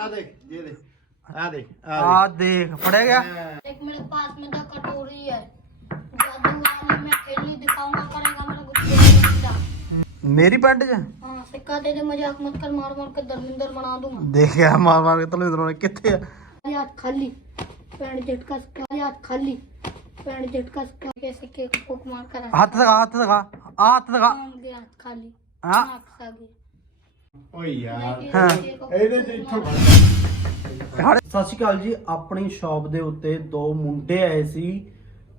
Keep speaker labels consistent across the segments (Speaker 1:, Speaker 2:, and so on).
Speaker 1: ਆ ਦੇਖ ਆ ਆ ਦੇਖ ਦੇਖ ਫੜਿਆ ਗਿਆ
Speaker 2: ਇੱਕ ਮੇਰੇ ਪਾਸ ਮੇਂ ਤਾਂ ਕਟੋਰੀ ਹੈ ਜਦੋਂ ਮੈਂ ਖੇਲੀ ਦਿਖਾਉਂਗਾ ਕਰਾਂਗਾ ਮੇਰੇ ਗੁੱਸੇ
Speaker 1: ਮੇਰੀ ਪੱਟ ਜਾਂ
Speaker 2: ਹਾਂ ਸਿੱਕਾ ਦੇ ਦੇ ਮਜ਼ਾਕ ਮਤ ਕਰ ਮਾਰ ਮਾਰ ਕੇ ਦਰਮਿੰਦਰ ਬਣਾ ਦੂੰਗਾ
Speaker 1: ਦੇਖਿਆ ਮਾਰ ਮਾਰ ਕੇ ਤਲੇ ਦਰੋਂ ਕਿੱਥੇ
Speaker 2: ਆ ਖਾਲੀ ਪੈਣ ਝਟਕਾ ਸਿੱਕਾ ਹੱਥ ਖਾਲੀ ਪੈਣ ਝਟਕਾ ਸਿੱਕਾ ਕੇ ਸਿੱਕੇ ਕੋਕ ਮਾਰ ਕਰ
Speaker 1: ਹੱਥ ਦਿਖਾ ਹੱਥ ਦਿਖਾ ਆ ਹੱਥ ਦਿਖਾ
Speaker 2: ਹੱਥ ਖਾਲੀ ਹਾਂ ਆਖ
Speaker 1: ਸਤਿ ਸ਼੍ਰੀ ਅਕਾਲ ਜੀ ਆਪਣੀ ਸ਼ਾਪ ਦੇ ਉੱਤੇ ਦੋ ਮੁੰਡੇ ਆਏ ਸੀ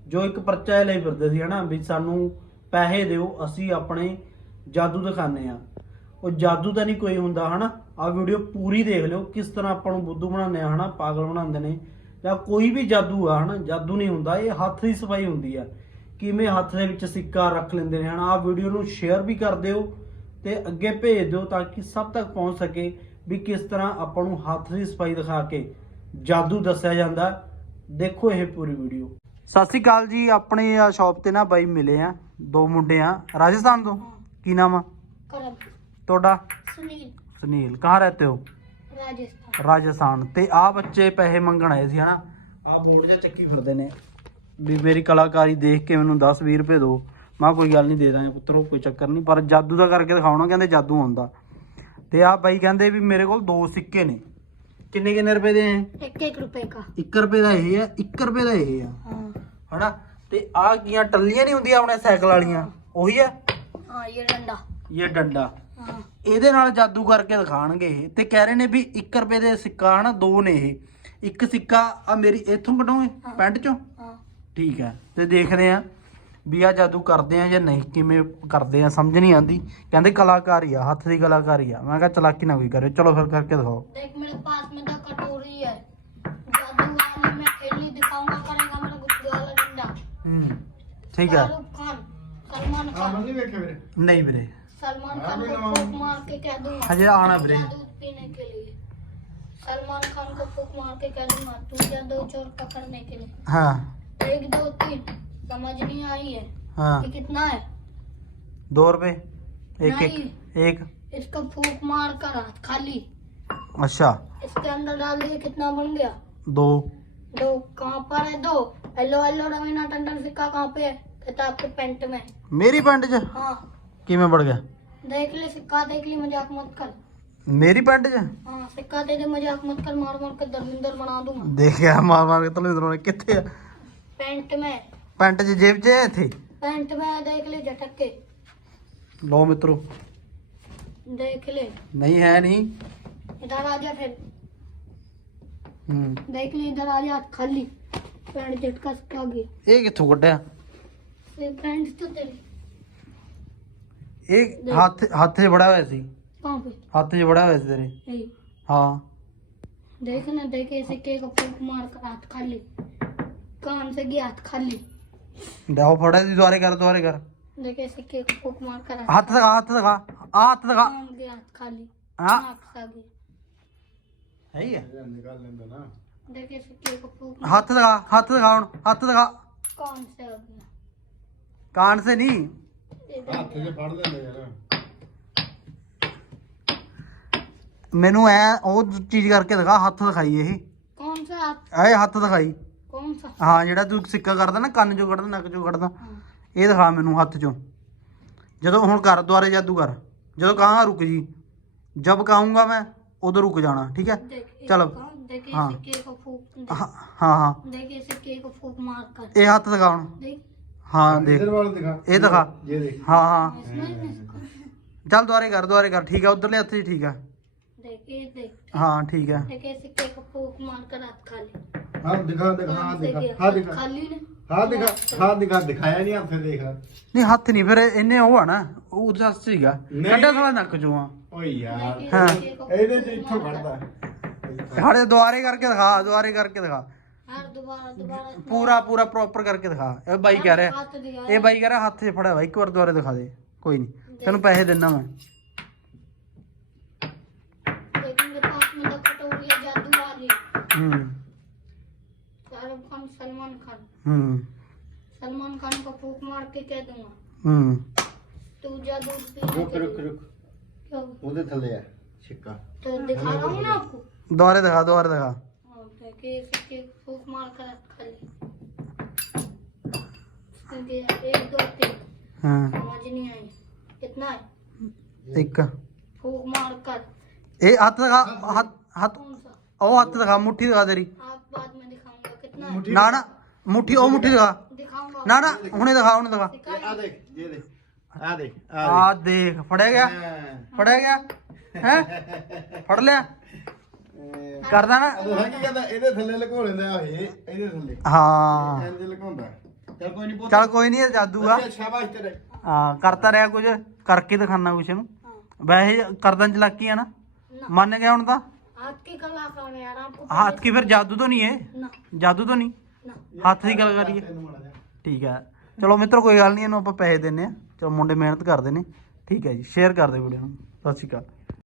Speaker 1: ਜੋ ਇੱਕ ਪਰਚਾ ਲਈ ਫਿਰਦੇ ਸੀ ਹਨਾ ਵੀ ਸਾਨੂੰ ਪੈਸੇ ਦਿਓ ਅਸੀਂ ਆਪਣੇ ਜਾਦੂ ਦਿਖਾਣੇ ਆ ਉਹ ਜਾਦੂ ਤਾਂ ਨਹੀਂ ਕੋਈ ਹੁੰਦਾ ਹਨਾ ਆ ਵੀਡੀਓ ਪੂਰੀ ਦੇਖ ਲਿਓ ਕਿਸ ਤਰ੍ਹਾਂ ਆਪਾਂ ਨੂੰ ਬੁੱਧੂ ਬਣਾਉਂਦੇ ਆ ਹਨਾ ਪਾਗਲ ਬਣਾਉਂਦੇ ਨੇ ਜਾਂ ਕੋਈ ਵੀ ਜਾਦੂ ਆ ਹਨਾ ਜਾਦੂ ਨਹੀਂ ਹੁੰਦਾ ਇਹ ਹੱਥ ਦੀ ਸਫਾਈ ਹੁੰਦੀ ਆ ਕਿਵੇਂ ਹੱਥ ਦੇ ਵਿੱਚ ਸਿੱਕਾ ਰੱਖ ਲੈਂਦੇ ਨੇ ਹਨਾ ਆ ਵੀਡੀਓ ਨੂੰ ਸ਼ੇਅਰ ਵੀ ਕਰ ਦਿਓ ਤੇ ਅੱਗੇ ਭੇਜ ਦਿਓ ਤਾਂ ਕਿ ਸਭ ਤੱਕ ਪਹੁੰਚ ਸਕੇ ਵੀ ਕਿਸ ਤਰ੍ਹਾਂ ਆਪਾਂ ਨੂੰ ਹੱਥ ਦੀ ਸਫਾਈ ਦਿਖਾ ਕੇ ਜਾਦੂ ਦੱਸਿਆ ਜਾਂਦਾ ਦੇਖੋ ਇਹ ਪੂਰੀ ਵੀਡੀਓ ਸਤਿ ਸ੍ਰੀ ਅਕਾਲ ਜੀ ਆਪਣੇ ਆ ਸ਼ਾਪ ਤੇ ਨਾ ਬਾਈ ਮਿਲੇ ਆ ਦੋ ਮੁੰਡੇ ਆ ਰਾਜਸਥਾਨ ਤੋਂ ਕੀ ਨਾਮ ਆ ਕਰਨ ਤੁਹਾਡਾ ਸੁਨੀਲ ਸੁਨੀਲ ਕਹਾਂ ਰਹਤੇ ਹੋ
Speaker 2: ਰਾਜਸਥਾਨ
Speaker 1: ਰਾਜਸਥਾਨ ਤੇ ਆ ਬੱਚੇ ਪੈਸੇ ਮੰਗਣ ਆਏ ਸੀ ਹਨਾ ਆ ਮੋੜ ਜਿਹਾ ਚੱਕੀ ਫਿਰਦੇ ਨੇ ਵੀ ਮੇਰੀ ਕਲਾਕਾਰੀ ਦੇਖ ਕੇ ਮੈਨੂੰ 10 20 ਰੁਪਏ ਦੋ ਮੈਂ ਕੋਈ ਗੱਲ ਨਹੀਂ ਦੇ ਦਾਂ ਪੁੱਤਰ ਉਹ ਕੋਈ ਚੱਕਰ ਨਹੀਂ ਪਰ ਜਾਦੂ ਦਾ ਕਰਕੇ ਦਿਖਾਉਣਾ ਕਹਿੰਦੇ ਜਾਦੂ ਹੁੰਦਾ ਤੇ ਆ ਬਾਈ ਕਹਿੰਦੇ ਵੀ ਮੇਰੇ ਕੋਲ ਦੋ ਸਿੱਕੇ ਨੇ ਕਿੰਨੇ ਕਿੰਨੇ ਰੁਪਏ ਦੇ ਐ 1 1 ਰੁਪਏ ਦਾ ਇਹ ਹੈ 1 ਰੁਪਏ ਦਾ ਇਹ ਹੈ ਹਾਂ ਹਣਾ ਤੇ ਆ ਕੀਆਂ ਟੱਲੀਆਂ ਨਹੀਂ ਹੁੰਦੀਆਂ ਆਪਣੇ ਸਾਈਕਲ ਵਾਲੀਆਂ ਉਹੀ ਹੈ
Speaker 2: ਹਾਂ ਇਹ ਡੰਡਾ
Speaker 1: ਇਹ ਡੰਡਾ ਹਾਂ ਇਹਦੇ ਨਾਲ ਜਾਦੂ ਕਰਕੇ ਦਿਖਾਣਗੇ ਤੇ ਕਹਿ ਰਹੇ ਨੇ ਵੀ 1 ਰੁਪਏ ਦੇ ਸਿੱਕਾ ਹਨ ਦੋ ਨੇ ਇਹ ਇੱਕ ਸਿੱਕਾ ਆ ਮੇਰੀ ਇੱਥੋਂ ਕਢਾਉਂਗੇ ਪੈਂਟ ਚੋਂ ਹਾਂ ਠੀਕ ਹੈ ਤੇ ਦੇਖਦੇ ਆ ਵੀ ਆ ਜਾਦੂ ਕਰਦੇ ਆ ਜਾਂ ਨਹੀਂ ਕਿਵੇਂ ਕਰਦੇ ਆ ਸਮਝ ਨਹੀਂ ਆਂਦੀ ਕਹਿੰਦੇ ਕਲਾਕਾਰੀ ਆ ਹੱਥ ਦੀ ਕਲਾਕਾਰੀ ਆ ਮੈਂ ਕਿਹਾ ਚਲਾਕੀ ਨਾ ਕੋਈ ਕਰੇ ਚਲੋ ਫਿਰ ਕਰਕੇ ਦਿਖਾਓ
Speaker 2: ਦੇਖ ਮੇਰੇ ਪਾਸ ਮੇ ਦਾ ਕਟੋਰੀ ਹੈ ਜਾਦੂ ਆ ਮੈਂ ਖੇਲੀ ਦਿਖਾਉਂਗਾ ਕਰਾਂਗਾ ਮੇਰਾ ਗੁੱਸਾ ਵਾਲਾ ਡੰਡਾ ਹੂੰ
Speaker 1: ਠੀਕ ਆ ਸਲਮਾਨ ਖਾਨ ਸਲਮਾਨ ਨਹੀਂ ਵੇਖਿਆ ਵੀਰੇ ਨਹੀਂ ਵੀਰੇ
Speaker 2: ਸਲਮਾਨ ਖਾਨ ਨੂੰ ਫੁੱਕ ਮਾਰ ਕੇ ਕਹਿ ਦੂੰਗਾ
Speaker 1: ਹਜੇ ਆਣਾ ਵੀਰੇ
Speaker 2: ਜਾਦੂ ਪੀਣੇ ਕੇ ਲਈ ਸਲਮਾਨ ਖਾਨ ਨੂੰ ਫੁੱਕ ਮਾਰ ਕੇ ਕਹਿ ਦੂੰਗਾ ਤੂੰ ਜਾਂ ਦੋ ਚੋਰ ਪਕੜਨੇ ਕੇ ਲਈ ਹਾਂ 1 2 3 समझ नहीं आई है हाँ कि कितना है दो रुपए एक, एक एक इसको फूक मार कर खाली अच्छा इसके अंदर डाल दिए कितना बन गया दो दो कहाँ पर है दो हेलो हेलो रवीना टंडन सिक्का कहाँ पे है कहता आपके पेंट में मेरी पेंट जा हाँ कि मैं बढ़ गया देख ले सिक्का देख ली मजाक मत कर मेरी पेंट जा हाँ, सिक्का दे दे मजाक मत कर मार मार के धर्मिंदर बना दूंगा
Speaker 1: देख गया मार मार के धर्मिंदर बना कितने
Speaker 2: पेंट में
Speaker 1: ਪੈਂਟ ਚ ਜੇਬ ਚ ਇੱਥੇ
Speaker 2: ਪੈਂਟ ਵਾ ਦੇਖ ਲਈ ਜਟਕੇ ਕੇ ਮਿੱਤਰੋ ਦੇਖ ਲੈ
Speaker 1: ਨਹੀਂ ਹੈ ਨਹੀਂ
Speaker 2: ਇਧਰ ਆ ਜਾ ਫਿਰ ਹੂੰ ਦੇਖ ਲਈ ਇਧਰ ਆ ਜਾ ਖਾਲੀ ਪੈਂਟ ਝਟਕਾ ਸਕਾ ਗਿਆ
Speaker 1: ਇਹ ਕਿੱਥੋਂ ਕੱਢਿਆ
Speaker 2: ਇਹ ਪੈਂਟ ਤੋਂ ਤੇਰੀ
Speaker 1: ਇਹ ਹੱਥ ਹੱਥ 'ਚ ਬੜਾ ਹੋਇਆ ਸੀ ਹਾਂ ਤੇ ਹੱਥ 'ਚ ਬੜਾ ਹੋਇਆ ਸੀ ਤੇਰੇ ਇਹ ਹਾਂ
Speaker 2: ਦੇਖ ਨਾ ਦੇਖੇ ਐਸੇ ਕੇਕ ਉੱਪਰ ਮਾਰ ਕੇ ਹੱਥ ਖਾਲੀ ਕਾਨ ਸੇ ਗਿਆ ਹੱਥ ਖਾਲੀ
Speaker 1: ਦੇਖੋ ਫੜਾ ਦੀ ਦੁਆਰੇ ਕਰ ਦੁਆਰੇ ਕਰ
Speaker 2: ਦੇਖੇ ਸਿੱਕੇ ਕੋ ਮਾਰ ਕਰ
Speaker 1: ਹੱਥ ਦਿਖਾ ਹੱਥ ਦਿਖਾ ਹੱਥ ਦਿਖਾ
Speaker 2: ਗਿਆ ਹੱਥ ਖਾਲੀ ਹਾਂ
Speaker 1: ਨਿਕਾਲ ਲੈਂਦਾ ਨਾ ਦੇਖੇ ਸਿੱਕੇ ਕੋ ਹੱਥ ਦਿਖਾ ਹੱਥ ਦਿਖਾ ਹੁਣ ਹੱਥ ਦਿਖਾ
Speaker 2: ਕੌਣ ਸੇ ਹੋ ਗਿਆ
Speaker 1: ਕਾਨ ਸੇ ਨਹੀਂ ਹੱਥ ਤੇ ਫੜ ਲੈਂਦੇ ਯਾਰ ਮੈਨੂੰ ਐ ਉਹ ਚੀਜ਼ ਕਰਕੇ ਦਿਖਾ ਹੱਥ ਦਿਖਾਈ ਇਹ
Speaker 2: ਕੌਣ ਸਾ ਹੱਥ
Speaker 1: ਐ ਹੱਥ ਦਿਖਾਈ ਸਾ ਹਾਂ ਜਿਹੜਾ ਤੂੰ ਸਿੱਕਾ ਕਰਦਾ ਨਾ ਕੰਨ ਚੋਂ ਕੱਢਦਾ ਨੱਕ ਚੋਂ ਕੱਢਦਾ ਇਹ ਦਿਖਾ ਮੈਨੂੰ ਹੱਥ ਚੋਂ ਜਦੋਂ ਹੁਣ ਕਰ ਦੁਆਰੇ ਜਾਦੂ ਕਰ ਜਦੋਂ ਕਹਾਂ ਰੁਕ ਜੀ ਜਦ ਕਹਾਂਗਾ ਮੈਂ ਉਦੋਂ ਰੁਕ ਜਾਣਾ ਠੀਕ ਹੈ
Speaker 2: ਚਲੋ ਹਾਂ ਦੇਖ
Speaker 1: ਹਾਂ ਹਾਂ ਇਹ ਹੱਥ ਦਿਖਾ ਹੁਣ ਹਾਂ ਦੇਖ ਇਹ ਦਿਖਾ ਹਾਂ ਹਾਂ ਚਲ ਦੁਆਰੇ ਕਰ ਦੁਆਰੇ ਕਰ ਠੀਕ ਹੈ ਉਧਰਲੇ ਹੱਥ ਜੀ ਠੀਕ ਹੈ
Speaker 2: ਦੇਖ ਇਹ ਦੇਖ ਹਾਂ ਠੀਕ ਹੈ ਦੇਖ ਸਿੱਕੇ ਕੋ ਫੂਕ ਮਾਰ ਕੇ ਹੱਥ ਖਾਲੀ
Speaker 3: ਨਹੀਂ
Speaker 1: ਹੱਥ ਨਹੀਂ ਫਿਰ ਇਹਨੇ ਉਹ ਆ ਨਾ ਉਹ ਦੱਸ ਸੀਗਾ ਕੱਡਾ ਸਾਲਾ ਨੱਕ ਚੋਂ ਆ
Speaker 3: ਓਏ ਯਾਰ
Speaker 1: ਇਹਦੇ ਕਰਕੇ ਦਿਖਾ ਦੁਆਰੇ ਕਰਕੇ ਦਿਖਾ ਪੂਰਾ ਪੂਰਾ ਪ੍ਰੋਪਰ ਕਰਕੇ ਦਿਖਾ ਇਹ ਬਾਈ ਕਹਿ ਰਿਹਾ ਇਹ ਬਾਈ ਕਹਿ ਰਿਹਾ ਹੱਥੇ ਫੜਾ ਬਾਈ ਇੱਕ ਵਾਰ ਦੁਆਰੇ ਦਿਖਾ ਦੇ ਕੋਈ ਨਹੀਂ ਤੈਨੂੰ ਪੈਸੇ ਦਿੰਦਾ ਮੈਂ
Speaker 2: सलमान खान सलमान खान को फूक मार के कह दूंगा तू जादू रुक रुक रुक
Speaker 3: उधर थले है सिक्का
Speaker 2: तो दिखा रहा हूं ना आपको
Speaker 1: दोबारा दिखा दोबारा दिखा
Speaker 2: ओके मार खा, कर एक दो तीन हां समझ नहीं आई कितना है एक फूक मार कर
Speaker 1: ए हाथ लगा हाथ हाथ ओ हाथ लगा मुट्ठी लगा तेरी आप बाद ਨਾ ਨਾ ਮੁੱਠੀ ਉਹ ਮੁੱਠੀ
Speaker 2: ਦਿਖਾ
Speaker 1: ਨਾ ਨਾ ਹੁਣੇ ਦਿਖਾ ਹੁਣੇ ਦਿਖਾ
Speaker 3: ਆ ਦੇਖ ਇਹ ਦੇਖ ਆ ਦੇਖ
Speaker 1: ਆ ਦੇਖ ਫੜਿਆ ਗਿਆ ਫੜਿਆ ਗਿਆ ਹੈ ਫੜ ਲਿਆ ਕਰਦਾ ਨਾ ਇਹਦੇ ਥੱਲੇ ਲਕੋ ਲੈਂਦਾ ਇਹ ਇਹਦੇ ਥੱਲੇ ਹਾਂ ਇਹਦੇ ਲਕੋਂਦਾ ਚਲ ਕੋਈ ਨਹੀਂ ਚਲ ਕੋਈ ਨਹੀਂ ਜਾਦੂ ਆ ਸ਼ਾਬਾਸ਼ ਤੇਰੇ ਹਾਂ ਕਰਤਾ ਰਿਹਾ ਕੁਝ ਕਰਕੇ ਦਿਖਾਣਾ ਕੁਝ ਇਹਨੂੰ ਵੈਸੇ ਕਰਦਨ ਚ ਲੱਕੀ ਆ ਨਾ ਮੰਨ ਗਿਆ ਹੁਣ ਤਾਂ
Speaker 2: ਹੱਥ
Speaker 1: ਕੀ ਫਿਰ ਜਾਦੂ ਤੋਂ ਨਹੀਂ ਹੈ ਨਾ ਜਾਦੂ ਤੋਂ ਨਹੀਂ ਨਾ ਹੱਥ ਦੀ ਗੱਲ ਹੈ ਠੀਕ ਹੈ ਚਲੋ ਮਿੱਤਰੋ ਕੋਈ ਗੱਲ ਨਹੀਂ ਇਹਨੂੰ ਆਪਾਂ ਪੈਸੇ ਦਿੰਨੇ ਆ ਚਲੋ ਮੁੰਡੇ ਮਿਹਨਤ ਕਰਦੇ ਨੇ ਠੀਕ ਹੈ ਜੀ ਸ਼ੇਅਰ ਕਰਦੇ ਵੀਡੀਓ ਨੂੰ ਸਤਿ ਸ਼੍ਰੀ ਅਕਾਲ